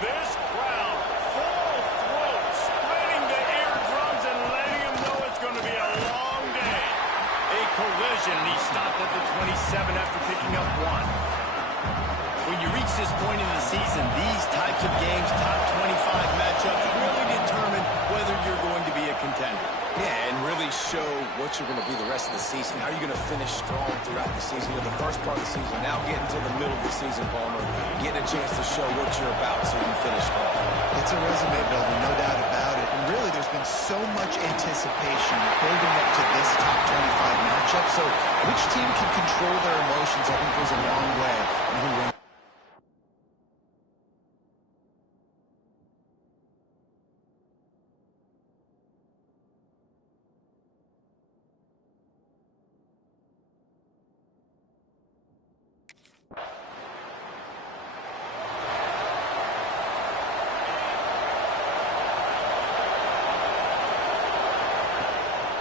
This crowd, full throat, splitting the eardrums and letting them know it's going to be a long day. A collision, and he stopped at the 27 after picking up one. When you reach this point in the season, these types of games, top 25 matchups, really determine whether you're going to be a contender. Yeah, and really show what you're going to be the rest of the season. How are you going to finish strong throughout the season? You know, the first part of the season, now getting to the middle of the season, Palmer, getting a chance to show what you're about so you can finish strong. It's a resume builder, no doubt about it. And really, there's been so much anticipation building up to this top 25 matchup. So which team can control their emotions, I think, goes a long way in who wins.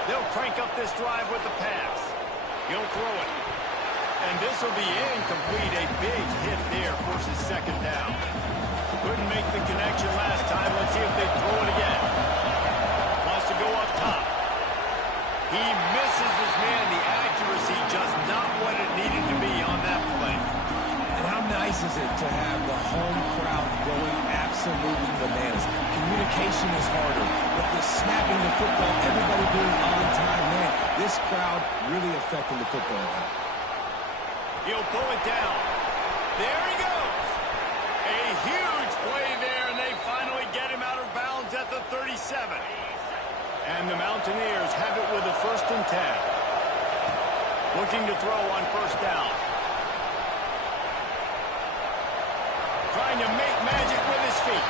They'll crank up this drive with the pass. He'll throw it. And this will be incomplete. A big hit there, forces second down. Couldn't make the connection last time. Let's see if they throw it again. Wants to go up top. He misses his man. The accuracy just not what it needed to be on that play. And how nice is it to have the home crowd going absolutely bananas? Communication is harder, but the snapping the football, everybody being on time, man, this crowd really affecting the football game. He'll pull it down. There he goes. A huge play there, and they finally get him out of bounds at the 37. And the Mountaineers have it with a 1st and 10. Looking to throw on 1st down. Trying to make magic with his feet.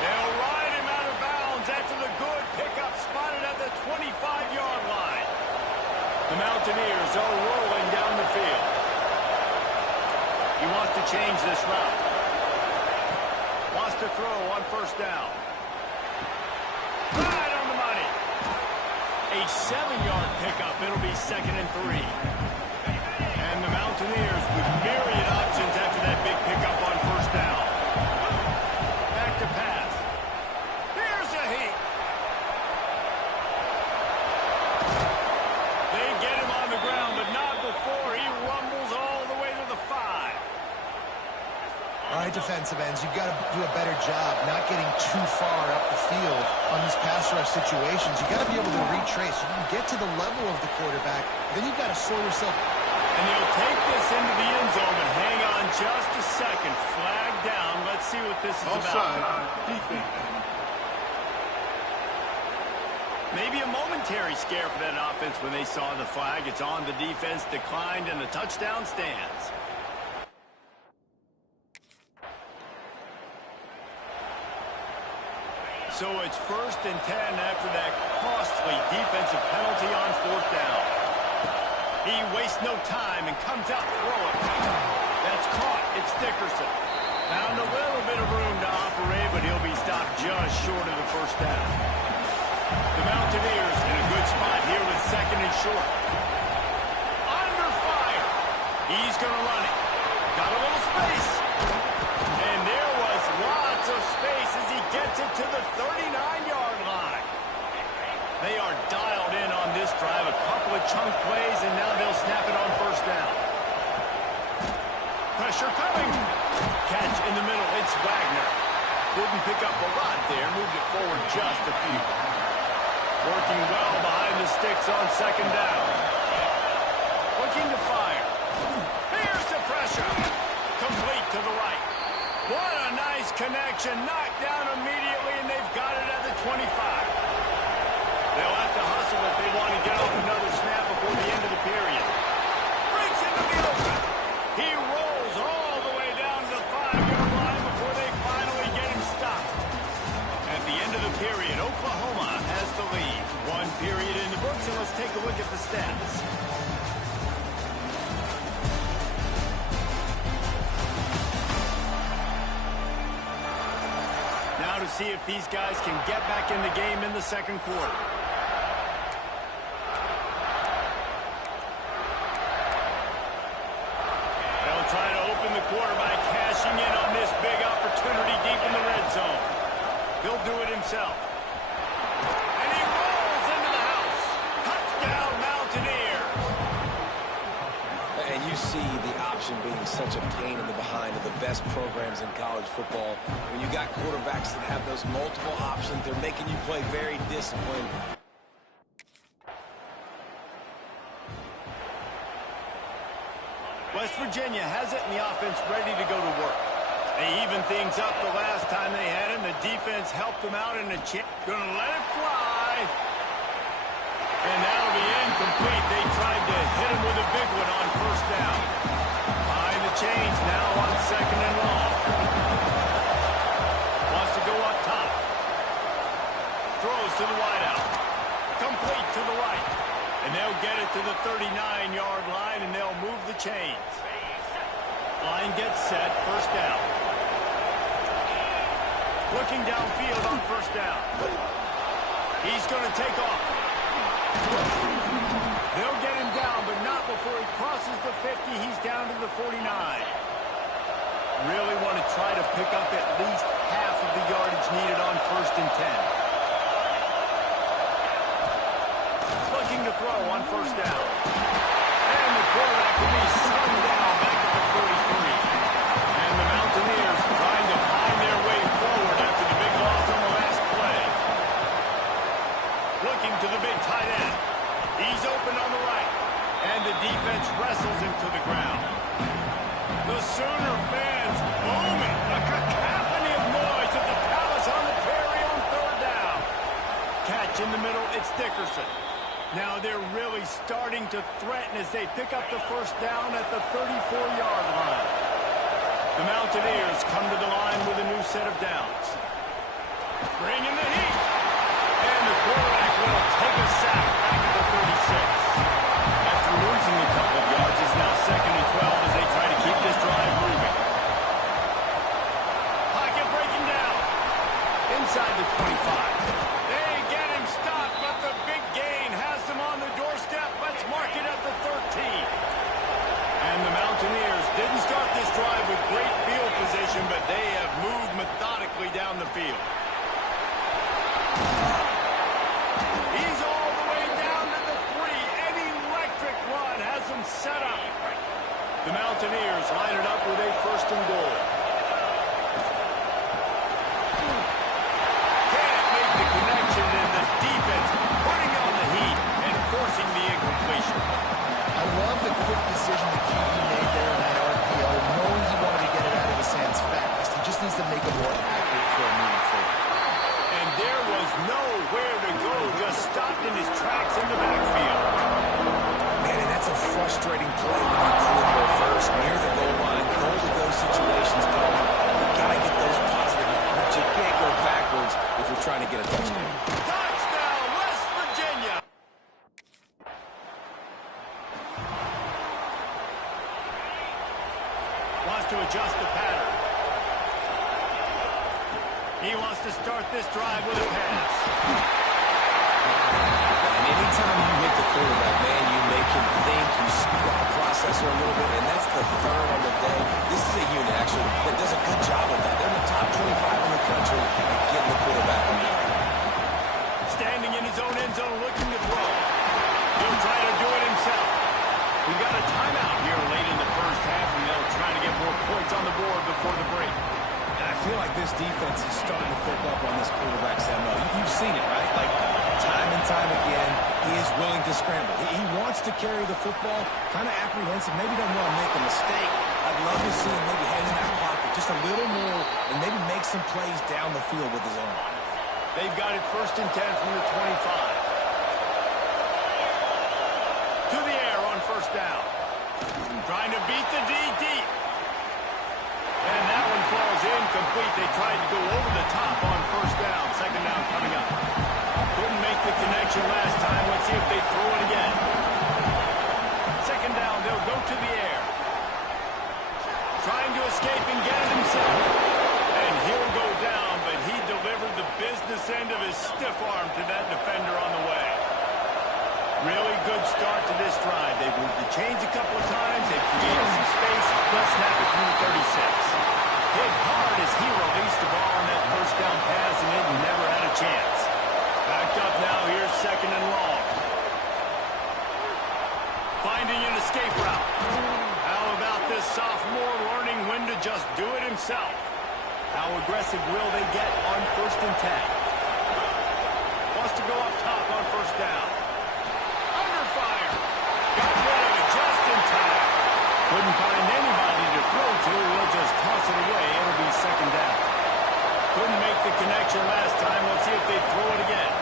They'll ride him out of bounds after the good pickup spotted at the 25-yard line. The Mountaineers are rolling down the field. He wants to change this route. Wants to throw on 1st down. Right on the money. A 7-yard pickup. It'll be 2nd and 3. And the Mountaineers with myriad options after that big pickup on 1st down. Back to pass. Here's a heat. They get him on the ground, but not before he rumbles all the way to the 5. All right, defensive ends, you've got to do a better job not getting too far up the field on these pass rush situations. You've got to be able to retrace. You can get to the level of the quarterback, then you've got to slow yourself. And he'll take this into the end zone, and hang on just a second. Flag down. Let's see what this is Offside. about. Defense. Maybe a momentary scare for that offense when they saw the flag. It's on the defense, declined, and the touchdown stands. So it's 1st and 10 after that costly defensive penalty on 4th down. He wastes no time and comes out to throw it. That's caught. It's Dickerson. Found a little bit of room to operate, but he'll be stopped just short of the 1st down. The Mountaineers in a good spot here with 2nd and short. Under fire. He's going to run it. Got a little space. And there was lots of space as he gets it to the 39-yard line. They are dialed in on this drive. A couple of chunk plays, and now they'll snap it on 1st down. Pressure coming. Catch in the middle. It's Wagner. Didn't pick up a lot there. Moved it forward just a few. Working well behind the sticks on 2nd down. Looking to fire. Here's the pressure. Complete to the right. What a nice connection. Knocked down immediately, and they've got it at the 25. They'll have to hustle if they want to get off another snap before the end of the period. Breaks into the open. He rolls all the way down to the 5-yard line before they finally get him stopped. At the end of the period, Oklahoma has the lead. 1 period in the books, and let's take a look at the stats. Now to see if these guys can get back in the game in the 2nd quarter. They'll try to open the quarter by cashing in on this big opportunity deep in the red being such a pain in the behind of the best programs in college football. When you got quarterbacks that have those multiple options, they're making you play very disciplined. West Virginia has it in the offense ready to go to work. They evened things up the last time they had it, and the defense helped them out in the chance. Gonna let it fly. And that'll be incomplete. They tried to hit him with a big one on first down. Behind the chains now on second and long. Wants to go up top. Throws to the wideout. Complete to the right. And they'll get it to the 39-yard line, and they'll move the chains. Line gets set, first down. Looking downfield on first down. He's going to take off. They'll get him down, but not before he crosses the 50. He's down to the 49. Really want to try to pick up at least half of the yardage needed on first and 10. Looking to throw on first down. And the quarterback will be slung down back at the 43. And the Mountaineers trying to find their way forward after the big loss on the last play. Looking to the big tight end. He's open on the right. And the defense wrestles him to the ground. The Sooner fans booming. A cacophony of noise at the Palace on the Prairie on third down. Catch in the middle, it's Dickerson. Now they're really starting to threaten as they pick up the first down at the 34-yard line. The Mountaineers come to the line with a new set of downs. Bringing the heat. And the quarterback will take a sack back at the 36. After losing a couple of yards, it's now second and 12 as they try to keep this drive moving. Pocket breaking down. Inside the 25. They get him stopped, but the big gain has them on the doorstep. Let's mark it at the 13. And the Mountaineers didn't start this drive with great field position, but they have moved methodically down the field. He's all the way down to the 3. An electric run has them set up. The Mountaineers line it up with a first and goal. Can't make the connection, and the defense putting on the heat and forcing the incompletion. I love the quick decision that QB made there in that RPO, knowing he wanted to get it out of his hands fast. He just needs to make it more accurate for a moving forward. And there was nowhere to go, just stopped in his tracks in the backfield. Man, and that's a frustrating play when you pull it reverse near the goal line. Goal-to-go situations, Paul. You got to get those positive yards. You can't go backwards if you're trying to get a touchdown. Touchdown, West Virginia! Wants to adjust the pattern. He wants to start this drive with a pass. And anytime you hit the quarterback, man, you make him think, you speed up the processor a little bit, and that's the third on the day. This is a unit, actually, that does a good job of that. They're in the top 25 in the country at getting the quarterback on the ground. Standing in his own end zone looking to throw. He'll try to do it himself. We got a timeout here late in the first half, and they'll try to get more points on the board before the break. And I feel like this defense is starting to pick up on this quarterback's MO. You've seen it, right? Like, time and time again, he is willing to scramble. He wants to carry the football, kind of apprehensive, maybe doesn't want to make a mistake. I'd love to see him maybe head in that pocket just a little more and maybe make some plays down the field with his arm. They've got it first and 10 from the 25. To the air on first down. Trying to beat the D deep. And that one falls incomplete. They tried to go over the top on first down. Second down coming up. Couldn't make the connection last time. Let's see if they throw it again. Second down, they'll go to the air. Trying to escape and get it himself. And he'll go down, but he delivered the business end of his stiff arm to that defender on the way. Really good start to this drive. They've moved the chains a couple of times. They've created some space. They'll snap it from the 36. Hit hard as he released the ball on that first down pass, and it never had a chance. Backed up now. Here's second and long. Finding an escape route. How about this sophomore just do it himself. How aggressive will they get on 1st and 10? Wants to go up top on 1st down. Under fire. Got rid of it just in time. Couldn't find anybody to throw to. He'll just toss it away. It'll be 2nd down. Couldn't make the connection last time. Let's see if they throw it again.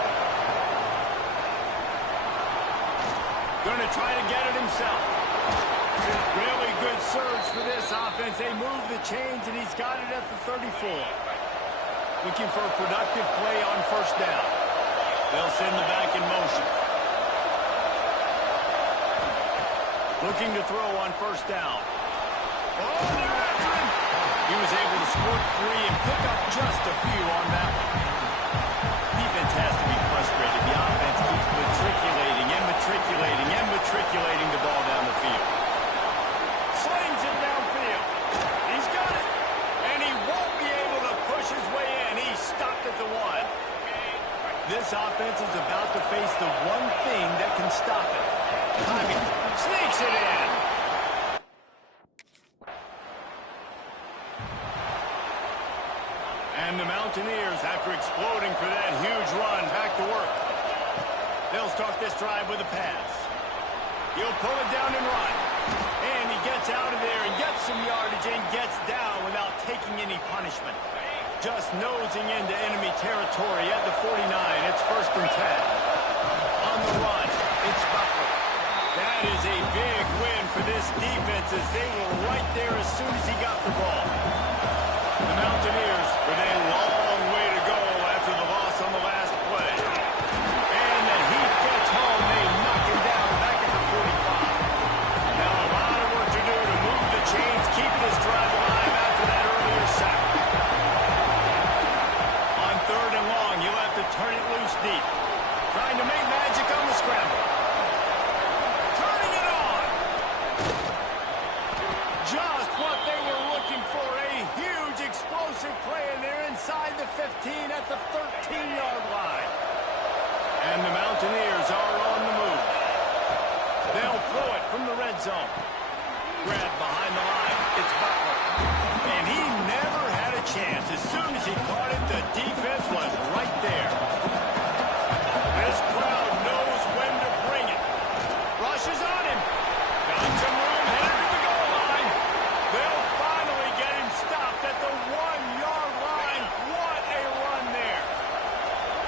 Going to try to get it himself. Really good surge for this offense. They move the chains, and he's got it at the 34. Looking for a productive play on 1st down. They'll send the back in motion. Looking to throw on 1st down. Oh, they're after him. He was able to squirt free and pick up just a few on that one. Defense has to be frustrated. The offense keeps matriculating and matriculating and matriculating the ball down the field. Slings it downfield. He's got it. And he won't be able to push his way in. He stopped at the 1. This offense is about to face the one thing that can stop it. Timing. Sneaks it in. And the Mountaineers, after exploding for that huge run, back to work. They'll start this drive with a pass. He'll pull it down and run. And he gets out of there and gets some yardage and gets down without taking any punishment. Just nosing into enemy territory at the 49. It's 1st and 10. On the run, it's Butler. That is a big win for this defense as they were right there as soon as he got the ball. The Mountaineers with a long way to go after the loss on the last play. And the Heat gets home. They knock him down back at the 45. Now a lot of work to do to move the chains, keep this drive alive after that earlier sack. On 3rd and long, you'll have to turn it loose deep. Trying to make magic on the scramble. Turning it on. Just what they were looking for. A huge explosive play, and they're inside the 15 at the 13-yard line. And the Mountaineers are on the move. They'll throw it from the red zone. Grab behind the line. It's Butler. And he never had a chance. As soon as he caught it, the defense was right there. This crowd knows when to bring it. Rushes on him. Got some room, headed to the goal line. They'll finally get him stopped at the 1-yard line. What a run there.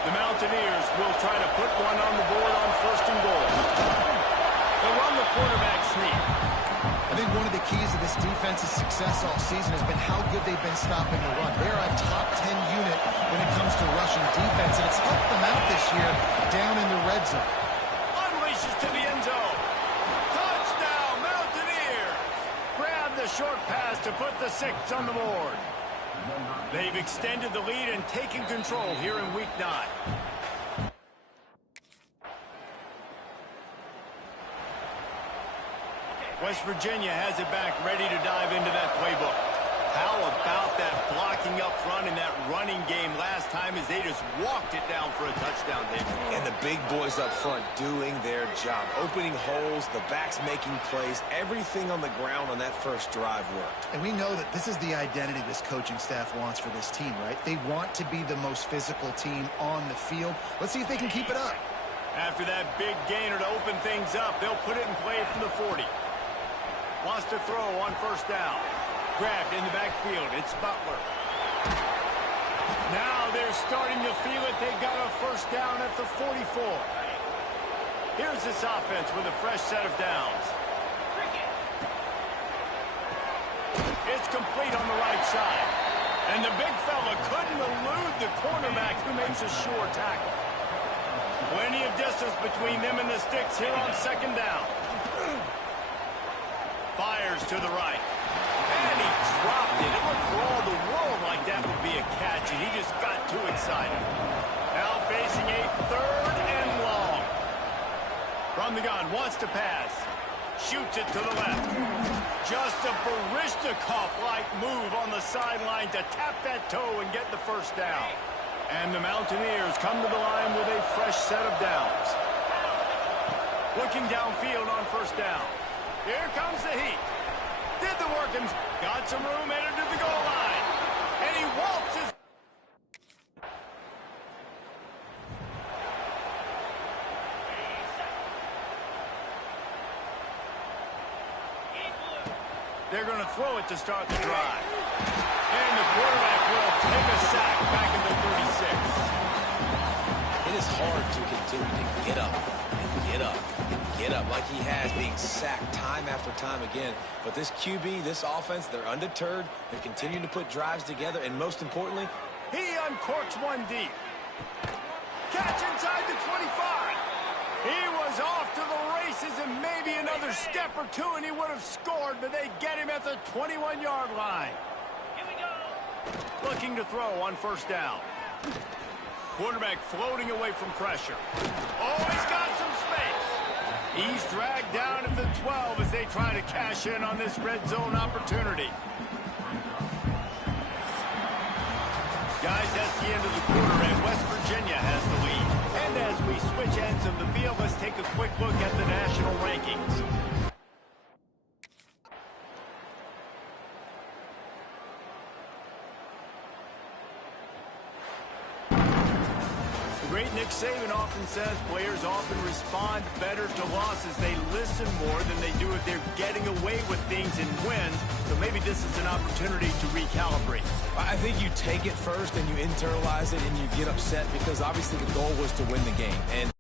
The Mountaineers will try to put one on the board on 1st and goal. They'll run the quarterback sneak. I think one of the keys of this defense's success all season has been how good they've been stopping the run. They're a top 10 unit when it comes to rushing defense, and it's helped them out this year down in the red zone. Unleashes to the end zone. Touchdown, Mountaineers! Grab the short pass to put the 6 on the board. They've extended the lead and taken control here in Week 9. West Virginia has it back, ready to dive into that playbook. How about that blocking up front in that running game last time as they just walked it down for a touchdown, David? And the big boys up front doing their job. Opening holes, the backs making plays. Everything on the ground on that first drive worked. And we know that this is the identity this coaching staff wants for this team, right? They want to be the most physical team on the field. Let's see if they can keep it up. After that big gainer to open things up, they'll put it in play from the 40. Wants to throw on 1st down. Grabbed in the backfield. It's Butler. Now they're starting to feel it. They've got a 1st down at the 44. Here's this offense with a fresh set of downs. It's complete on the right side. And the big fella couldn't elude the cornerback who makes a sure tackle. Plenty of distance between them and the sticks here on 2nd down. Fires to the right. And he dropped it. It looked for all the world like that would be a catch, and he just got too excited. Now facing a 3rd and long. From the gun, wants to pass. Shoots it to the left. Just a Baryshnikov-like move on the sideline to tap that toe and get the 1st down. And the Mountaineers come to the line with a fresh set of downs. Looking downfield on 1st down. Here comes the Heat. Did the work and got some room, headed to the goal line. And he waltzes. They're going to throw it to start the drive. And the quarterback will take a sack back in the 36. It is hard to continue to get up and get up and get up like he has, being sacked time after time again. But this QB, this offense, they're undeterred. They're continuing to put drives together, and most importantly, He uncorks one deep. Catch inside the 25. He was off to the races and maybe another step or two and he would have scored, but they get him at the 21-yard line. Here we go. Looking to throw on first down. Quarterback floating away from pressure. Oh, he's got some space. He's dragged down at the 12 as they try to cash in on this red zone opportunity. Guys, that's the end of the quarter, and West Virginia has the lead. And as we switch ends of the field, let's take a quick look at the national rankings. The great Nick Saban often says players often respond better to losses. They listen more than they do if they're getting away with things and wins. So maybe this is an opportunity to recalibrate. I think you take it first and you internalize it and you get upset because obviously the goal was to win the game. And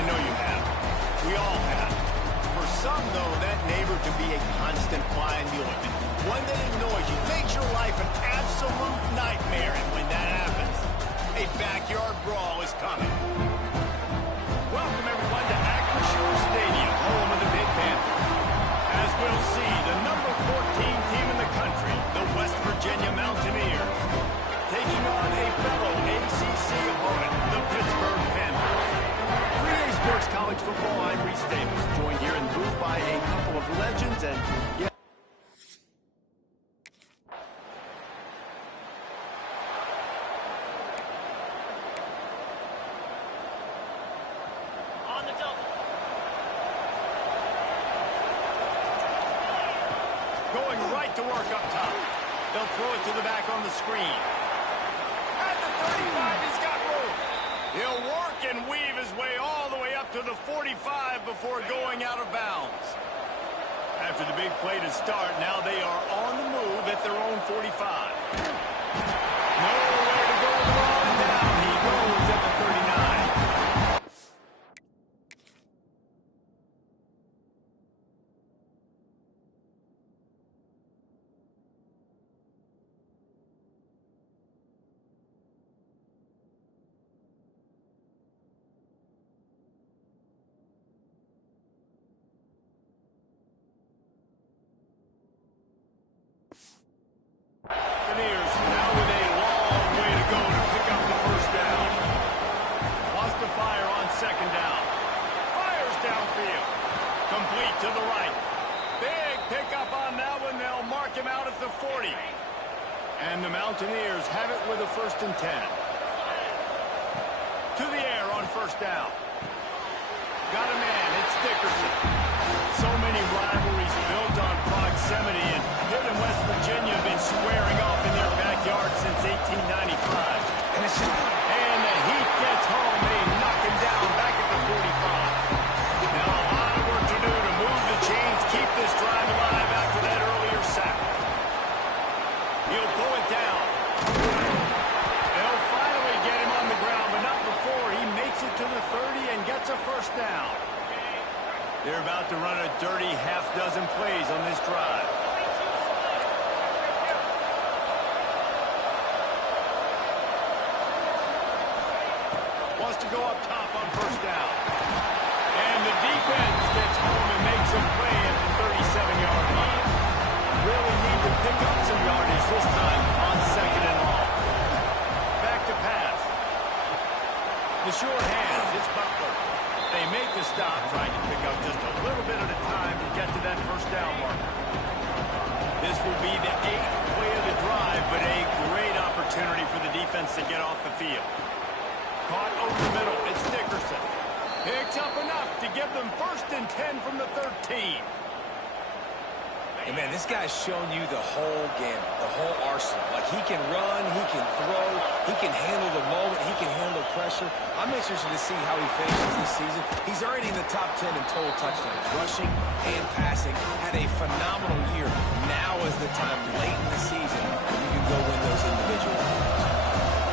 I know you have. We all have. For some, though, that neighbor can be a constant fly in the ointment. One that annoys you, makes your life an absolute nightmare, and when that happens, a backyard brawl is coming. Welcome, everyone, to Acrisure Stadium, home of the Big Panthers. As we'll see, the number 14 team in the country, the West Virginia Mountaineers, taking on a fellow ACC opponent, the Pittsburgh Panthers. 3A Sports College Football, I'm Reese Davis, joined here in the booth by a couple of legends, and going right to work up top. They'll throw it to the back on the screen. At the 35, he's got room. He'll work and weave his way all the way up to the 45 before going out of bounds. After the big play to start, now they are on the move at their own 45. Nowhere to go with the ball and down. He goes at the 39. Buccaneers now with a long way to go to pick up the first down. Wants to fire on second down. Fires downfield. Complete to the right. Big pickup on that one. They'll mark him out at the 40. And the Mountaineers have it with a 1st and 10. To the air on first down. Got a man. It's Dickerson. So many rivalries built on proximity, and Pitt and West Virginia have been squaring off in their backyard since 1895. And the Heat gets home. They knock him down back at the 45. Now a lot of work to do to move the chains, keep this drive alive after that earlier sack. He'll pull it down. They'll finally get him on the ground, but not before he makes it to the 30 and gets a first down. They're about to run a dirty half-dozen plays on this drive. Wants to go up top on first down. And the defense gets home and makes a play at the 37-yard line. Really need to pick up some yardage this time on second and long. Back to pass. The short hands, it's Butler. They make the stop, trying to pick up just a little bit at a time to get to that first down marker. This will be the 8th play of the drive, but a great opportunity for the defense to get off the field. Caught over the middle, it's Dickerson. Picks up enough to give them 1st and 10 from the 13. And man, this guy's shown you the whole gamut, the whole arsenal. Like, he can run, he can throw, he can handle the moment, he can handle pressure. I'm interested to see how he finishes this season. He's already in the top 10 in total touchdowns, rushing and passing. Had a phenomenal year. Now is the time, late in the season, when you can go win those individual awards.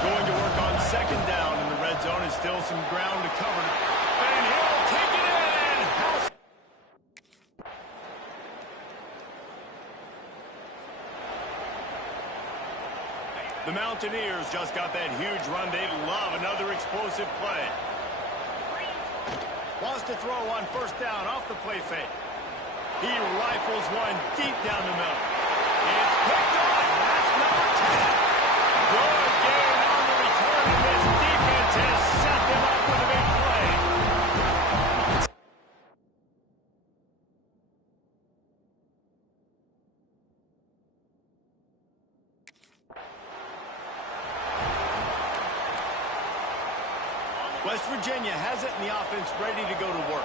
Going to work on second down in the red zone is still some ground to cover. And he'll take it in and house. The Mountaineers just got that huge run. They love another explosive play. Wants to throw on first down off the play fake. He rifles one deep down the middle. It's picked off. That's number 10. Good gain on the return, and this defense has set them up with a big play. West Virginia has it in the offense ready to go to work.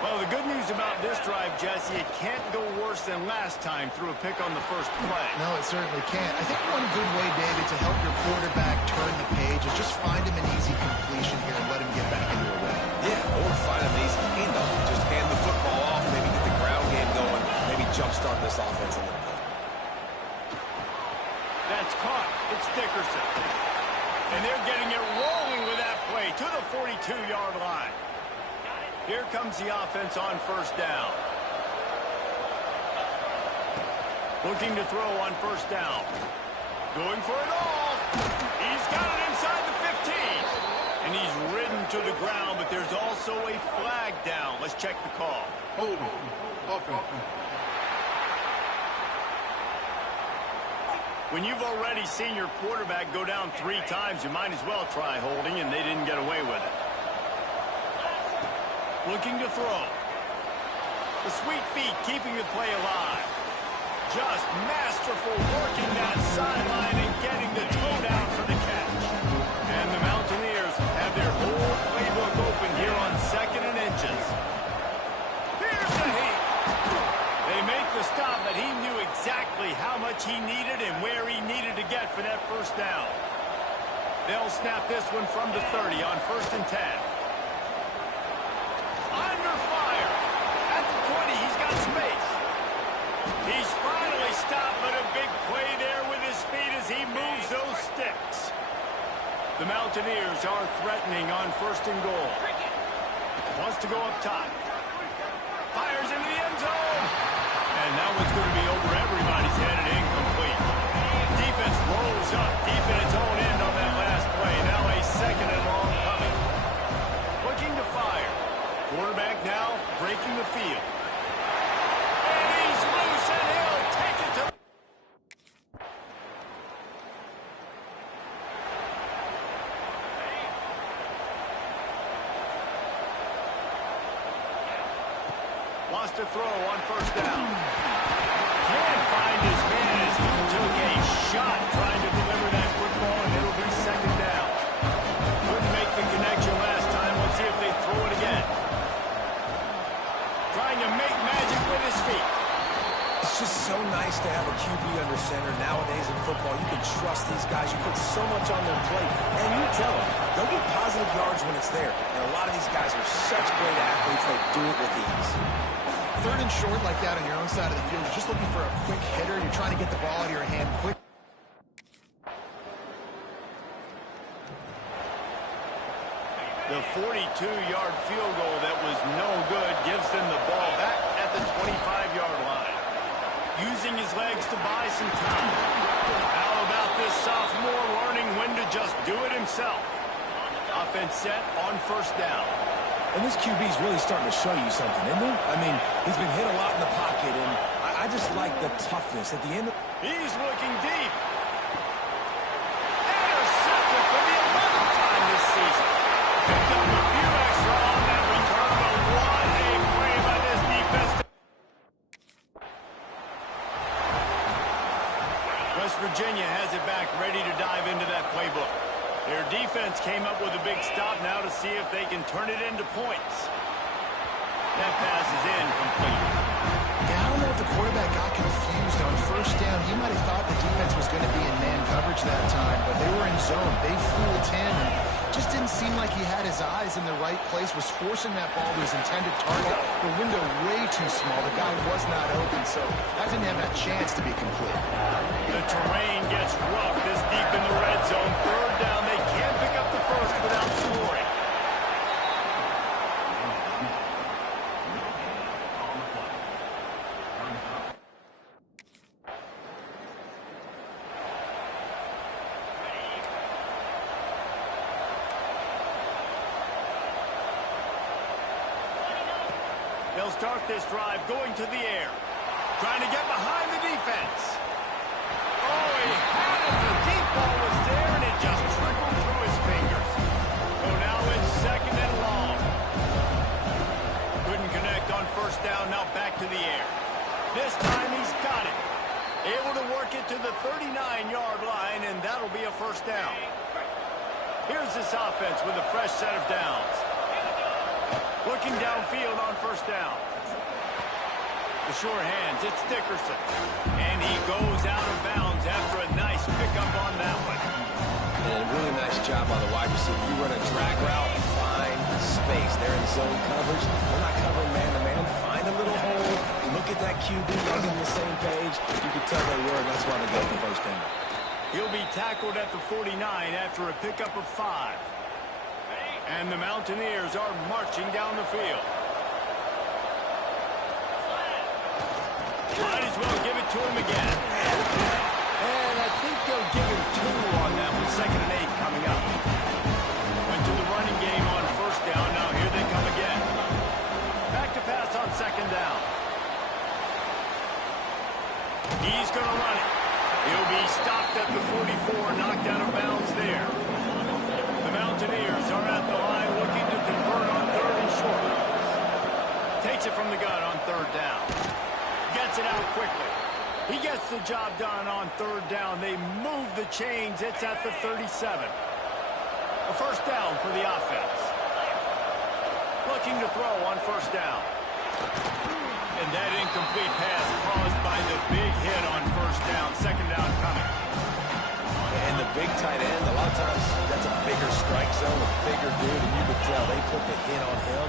Well, the good news about this drive, Jesse, it can't go worse than last time through a pick on the first play. No, it certainly can't. I think one good way, David, to help your quarterback turn the page is just find him an easy completion here and let him get back into a rhythm. Yeah, or find an easy handoff. Just hand the football off, maybe get the ground game going, maybe jumpstart this offense a little bit. That's caught. It's Dickerson. And they're getting it rolling with that play to the 42-yard line. Here comes the offense on first down. Looking to throw on first down. Going for it all. He's got it inside the 15. And he's ridden to the ground, but there's also a flag down. Let's check the call. Hold on. When you've already seen your quarterback go down 3 times, you might as well try holding, and they didn't get away with it. Looking to throw. The sweet feet keeping the play alive. Just masterful working that sideline and getting the toe down for the catch. And the Mountaineers have their whole playbook open here on 2nd and inches. Here's the heat. They make the stop, but he knew exactly how much he needed and where he needed to get for that first down. They'll snap this one from the 30 on 1st and 10. Under fire. At the 20, he's got space. He's finally stopped, but a big play there with his speed as he moves those sticks. The Mountaineers are threatening on 1st and goal. Wants to go up top. Fires into the end zone. And that one's going to be over everybody's head and incomplete. Defense rolls up deep in its own end on that last play. Now a 2nd and long coming. Looking to fire. Quarterback now breaking the field. And he's loose and he'll take it to... Wants to throw on 1st down. Can't find his man as he took a shot trying to deliver that football, and it'll be 2nd down. Couldn't make the connection last time. Let's see if they throw it again. Trying to make magic with his feet. It's just so nice to have a QB under center. Nowadays in football, you can trust these guys. You put so much on their plate. And you tell them, they'll get positive yards when it's there. And a lot of these guys are such great athletes, they do it with ease. 3rd and short like that on your own side of the field. You're just looking for a quick hitter. You're trying to get the ball out of your hand quick. The 42-yard field goal that was no good gives them the ball back at the 25-yard line. Using his legs to buy some time. How about this sophomore learning when to just do it himself? Offense set on 1st down. And this QB's really starting to show you something, isn't he? I mean, he's been hit a lot in the pocket, and I just like the toughness at the end. He's looking deep. Intercepted for the 11th time this season. Picked up a few extra on that return, but what a play by this defense. West Virginia has it back, ready to dive into that playbook. Their defense came up with a big stop now to see if they can turn it into points. That pass is incomplete. Yeah, I don't know if the quarterback got confused on 1st down. He might have thought the defense was going to be in man coverage that time, but they were in zone. They fooled him and just didn't seem like he had his eyes in the right place, was forcing that ball to his intended target. The window way too small. The guy was not open, so that didn't have that chance to be complete. The terrain gets rough this deep in the red zone. 3rd down, they can't pick up the first without scoring. They'll start this drive going to the air. Trying to get behind the defense. Oh, he had it. The deep ball was there, and it just trickled through his fingers. So now it's 2nd and long. Couldn't connect on 1st down. Now back to the air. This time he's got it. Able to work it to the 39-yard line, and that'll be a 1st down. Here's this offense with a fresh set of downs. Looking downfield on 1st down. The sure hands, it's Dickerson. And he goes out of bounds after a nice pickup on that one. And a really nice job by the wide receiver. You run a drag route, find space. They're in zone coverage. They're not covering man-to-man. Find a little hole. Look at that QB. They're on the same page. You can tell they were, and that's why they got the 1st down. He'll be tackled at the 49 after a pickup of 5. And the Mountaineers are marching down the field. Might as well give it to him again. And I think they'll give him 2 on that one. 2nd and 8 coming up. Went to the running game on 1st down. Now here they come again. Back to pass on 2nd down. He's going to run it. He'll be stopped at the 44, knocked out of bounds there. The Mountaineers are at the line looking to convert on 3rd and short. Takes it from the gun on 3rd down. Gets it out quickly. He gets the job done on 3rd down. They move the chains. It's at the 37. A 1st down for the offense. Looking to throw on 1st down. And that incomplete pass caused by the big hit on 1st down. 2nd down coming. And the big tight end, a lot of times that's a bigger strike zone, a bigger dude, and you could tell they put the hit on him,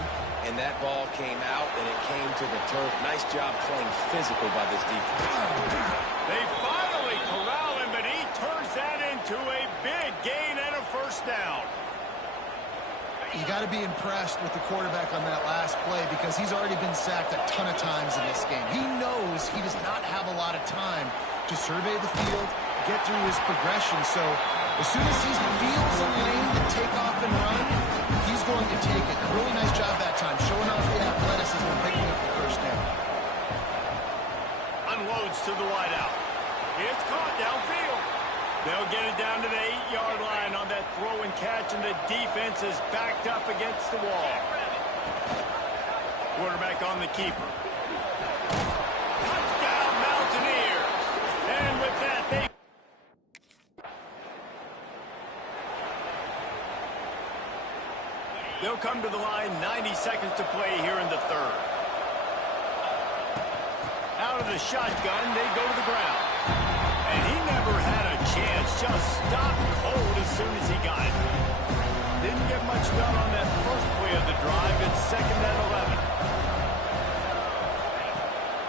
and that ball came out, and it came to the turf. Nice job playing physical by this defense. They finally corral him, but he turns that into a big gain and a 1st down. You got to be impressed with the quarterback on that last play because he's already been sacked a ton of times in this game. He knows he does not have a lot of time to survey the field, get through his progression. So as soon as he feels a lane to take off and run, he's going to take it. Really nice job that time, showing off the athleticism and picking up the 1st down. Unloads to the wideout. It's caught downfield. They'll get it down to the 8-yard line on that throw and catch, and the defense is backed up against the wall. Quarterback on the keeper. Touchdown, Mountaineers! And with that, they'll come to the line, 90 seconds to play here in the 3rd. Out of the shotgun, they go to the ground. And he never had a chance, just stopped cold as soon as he got it. Didn't get much done on that first play of the drive. It's 2nd and 11.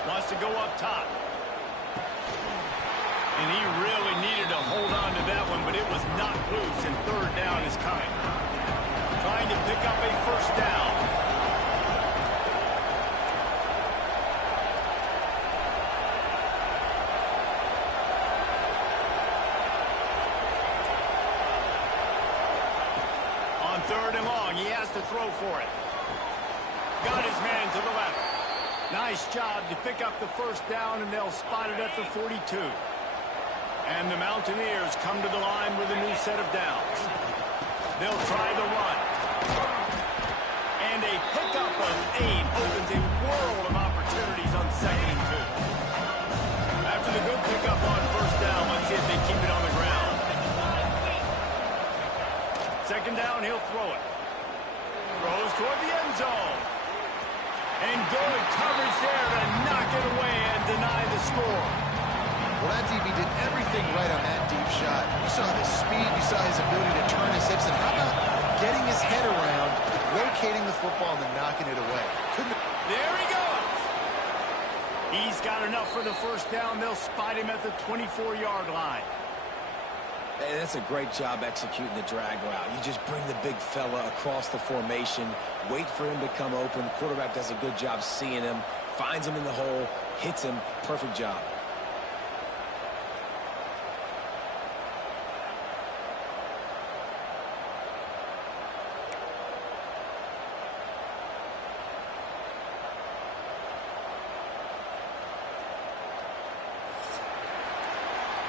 Wants to go up top. And he really needed to hold on to that one, but it was knocked loose, and 3rd down is coming. Trying to pick up a 1st down. On 3rd and long, he has to throw for it. Got his man to the left. Nice job to pick up the 1st down, and they'll spot it at the 42. And the Mountaineers come to the line with a new set of downs. They'll try the run. And a pickup of 8 opens a world of opportunities on 2nd and 2. After the good pickup on 1st down, let's see if they keep it on the ground. 2nd down, he'll throw it. Throws toward the end zone. And good coverage there to knock it away and deny the score. Well, that DB did everything right on that deep shot. You saw the speed, you saw his ability to turn his hips, and how about getting his head around, locating the football, and then knocking it away. There he goes. He's got enough for the 1st down. They'll spot him at the 24-yard line. Hey, that's a great job executing the drag route. You just bring the big fella across the formation, wait for him to come open. Quarterback does a good job seeing him, finds him in the hole, hits him. Perfect job.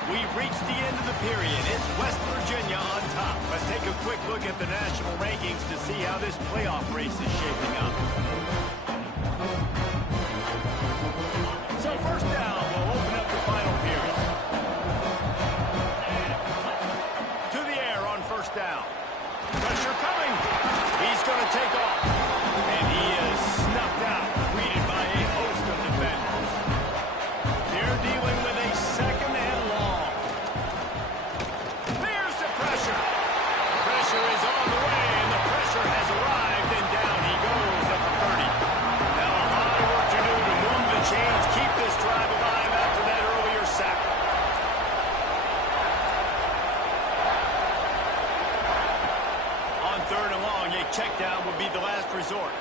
We've reached the end of the period. It's West Virginia on top. Let's take a quick look at the national rankings to see how this playoff race is shaping up. So 1st down will open up the final period. To the air on 1st down. Pressure coming. He's going to take off. And he is snuffed out, greeted by a host of defenders. They're dealing with a 2nd and long. There's the pressure. Pressure is on the way, and the pressure has arrived, and down he goes at the 30. Now a lot of work to do to move the chains, keep this drive alive after that earlier sack. On 3rd and long, a check down would be the last resort.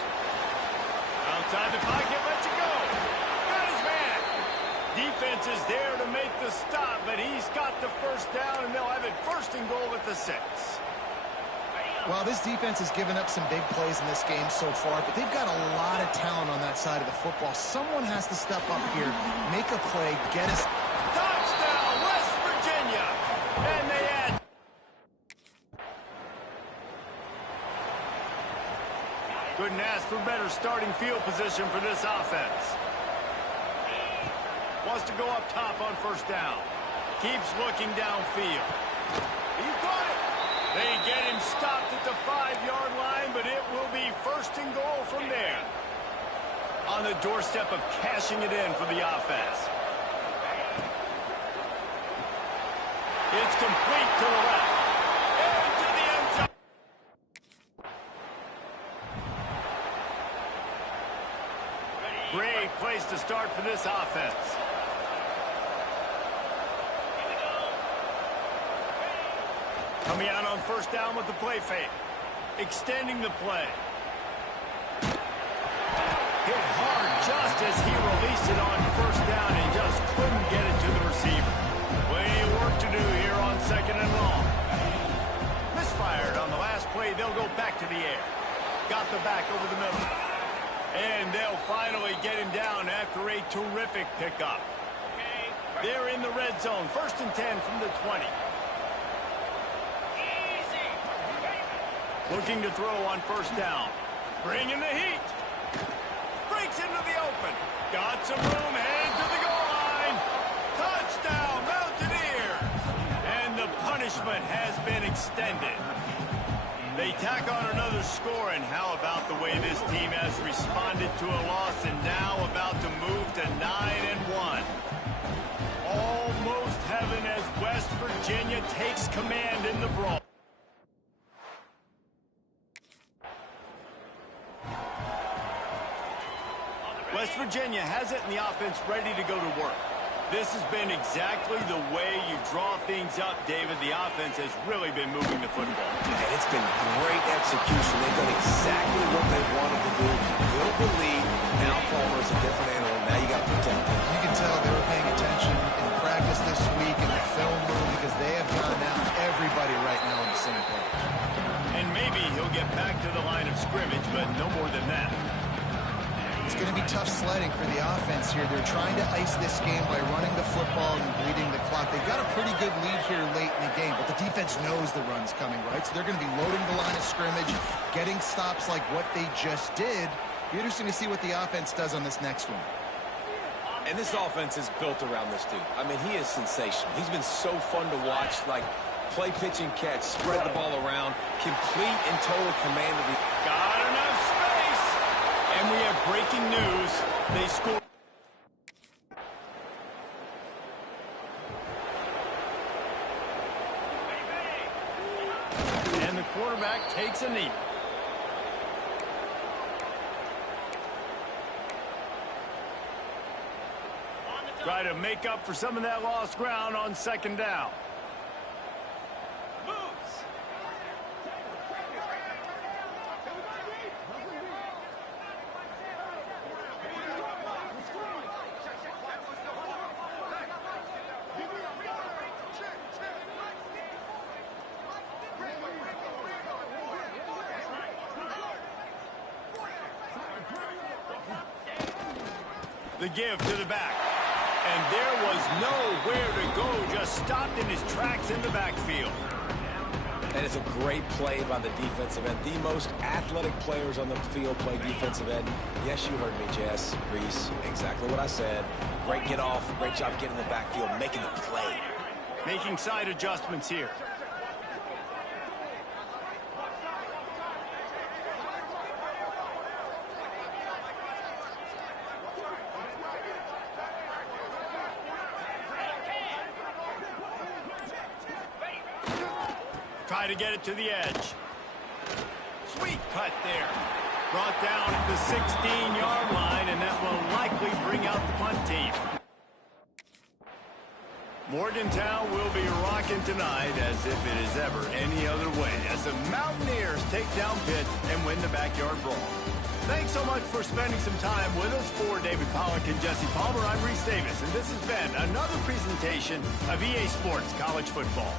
Outside the pocket, lets it go. Got his man. Defense is there to make the stop, but he's got the first down, and they'll have it first and goal at the 6. Well, this defense has given up some big plays in this game so far, but they've got a lot of talent on that side of the football. Someone has to step up here, make a play, get us. Touchdown, West Virginia! And they add. Couldn't ask for better starting field position for this offense. Wants to go up top on first down. Keeps looking downfield. He's got it. They get him stopped at the 5-yard line, but it will be first and goal from there. On the doorstep of cashing it in for the offense. It's complete to the left. Into the end zone. Great place to start for this offense. Coming out on first down with the play fake. Extending the play. Hit hard just as he released it on first down and just couldn't get it to the receiver. Plenty of work to do here on second and long. Misfired on the last play. They'll go back to the air. Got the back over the middle. And they'll finally get him down after a terrific pickup. They're in the red zone. First and 10 from the 20. Looking to throw on first down. Bringing the heat. Breaks into the open. Got some room, heading to the goal line. Touchdown, Mountaineers. And the punishment has been extended. They tack on another score, and how about the way this team has responded to a loss and now about to move to 9-1. Almost heaven as West Virginia takes command in the brawl. West Virginia has it in the offense ready to go to work. This has been exactly the way you draw things up, David. The offense has really been moving the football. And it's been great execution. They've done exactly what they wanted to do. Build the lead. Now Palmer's a different animal. Now you got to protect him. You can tell they were paying attention in practice this week in the film room because they have gotten out everybody right now on the same page. And maybe he'll get back to the line of scrimmage, but no more than that. It's going to be tough sledding for the offense here. They're trying to ice this game by running the football and bleeding the clock. They've got a pretty good lead here late in the game, but the defense knows the run's coming, right? So they're going to be loading the line of scrimmage, getting stops like what they just did. Be interesting to see what the offense does on this next one. And this offense is built around this dude. I mean, he is sensational. He's been so fun to watch, like play, pitch, and catch, spread the ball around, complete and total command of the... Got enough space! And we have breaking news. They scored. And the quarterback takes a knee. Try to make up for some of that lost ground on second down. The give to the back. And there was nowhere to go, just stopped in his tracks in the backfield. And it's a great play by the defensive end. The most athletic players on the field play defensive end. Yes, you heard me, Jess, Reese. Exactly what I said. Great get off. Great job getting in the backfield, making the play. Making side adjustments here. Try to get it to the edge. Sweet cut there. Brought down at the 16-yard line, and that will likely bring out the punt team. Morgantown will be rocking tonight as if it is ever any other way, as the Mountaineers take down Pitt and win the backyard brawl. Thanks so much for spending some time with us. For David Pollack and Jesse Palmer, I'm Reese Davis, and this has been another presentation of EA Sports College Football.